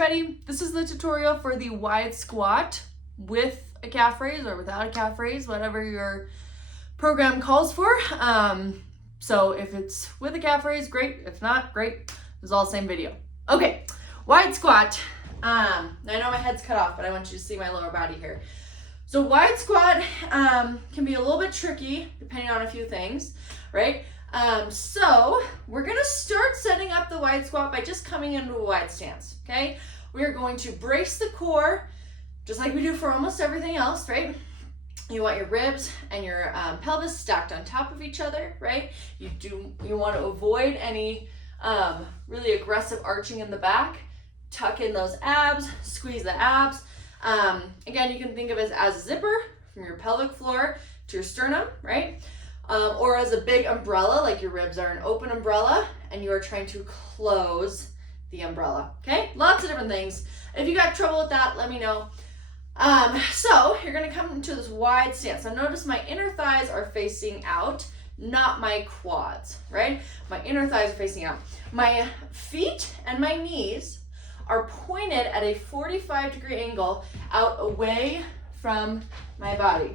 everybody, this is the tutorial for the wide squat with a calf raise or without a calf raise, whatever your program calls for. So if it's with a calf raise, great. If not, great. It's all the same video. Okay, wide squat. I know my head's cut off, but I want you to see my lower body here. So wide squat can be a little bit tricky depending on a few things, right? So we're gonna start setting up the wide squat by just coming into a wide stance, okay? We are going to brace the core, just like we do for almost everything else, right? You want your ribs and your pelvis stacked on top of each other, right? You want to avoid any really aggressive arching in the back. Tuck in those abs, squeeze the abs. Again, you can think of it as a zipper from your pelvic floor to your sternum, right? Or as a big umbrella, like your ribs are an open umbrella and you are trying to close the umbrella, okay? Lots of different things. If you got trouble with that, let me know. So you're gonna come into this wide stance. Now notice my inner thighs are facing out, not my quads, right? My inner thighs are facing out. My feet and my knees are pointed at a 45-degree angle out away from my body.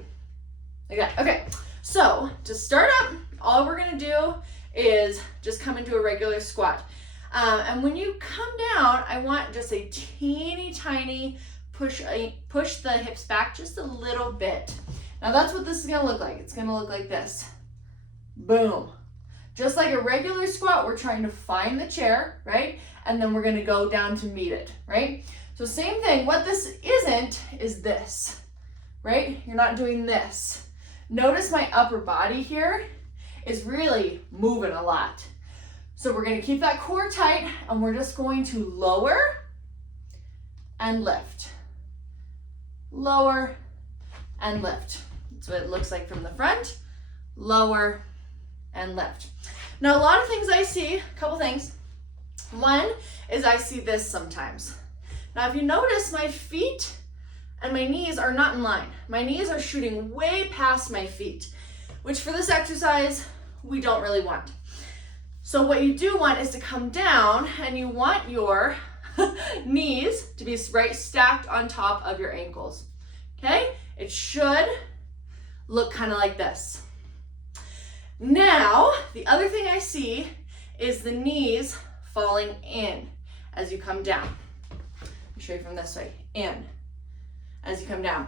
Like that, okay. So to start up, all we're gonna do is just come into a regular squat. And when you come down, I want just a teeny tiny push the hips back just a little bit. Now that's what this is gonna look like. It's gonna look like this. Boom. Just like a regular squat, we're trying to find the chair, right? And then we're gonna go down to meet it, right? So same thing, what this isn't is this, right? You're not doing this. Notice my upper body here is really moving a lot. So we're gonna keep that core tight and we're just going to lower and lift. Lower and lift. That's what it looks like from the front. Lower and lift. Now a lot of things I see, a couple things. One is I see this sometimes. Now if you notice, my feet and my knees are not in line. My knees are shooting way past my feet, which for this exercise, we don't really want. So what you do want is to come down and you want your knees to be right stacked on top of your ankles, okay? It should look kind of like this. Now, the other thing I see is the knees falling in as you come down. I'll show you from this way, in. As you come down.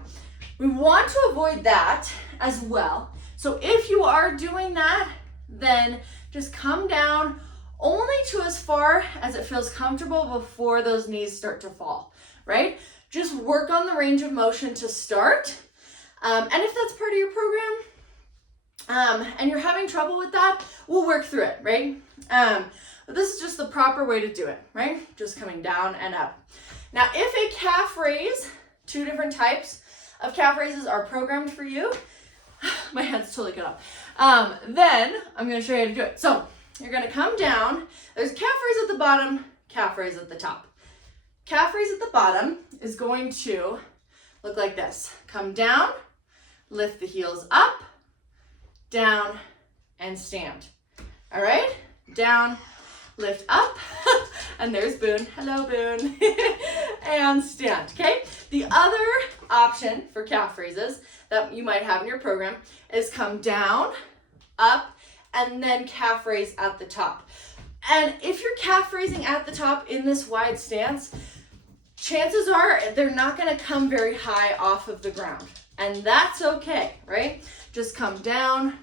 We want to avoid that as well. So if you are doing that, then just come down only to as far as it feels comfortable before those knees start to fall, right? Just work on the range of motion to start. And if that's part of your program, and you're having trouble with that, we'll work through it, right? But this is just the proper way to do it, right? Just coming down and up. Now, if a calf raise, two different types of calf raises are programmed for you. My head's totally cut off. Then I'm gonna show you how to do it. So you're gonna come down. There's calf raise at the bottom, calf raise at the top. Calf raise at the bottom is going to look like this. Come down, lift the heels up, down, and stand. All right? Down, lift up, and there's Boone. Hello, Boone. And stand, okay? The other option for calf raises that you might have in your program is come down, up, and then calf raise at the top. And if you're calf raising at the top in this wide stance, chances are they're not gonna come very high off of the ground. And that's okay, right? Just come down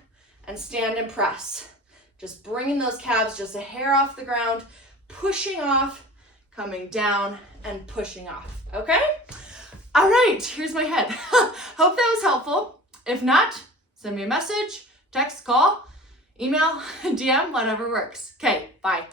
and stand and press. Just bringing those calves just a hair off the ground, pushing off, coming down and pushing off, okay? All right, here's my head. Hope that was helpful. If not, send me a message, text, call, email, DM, whatever works. Okay, bye.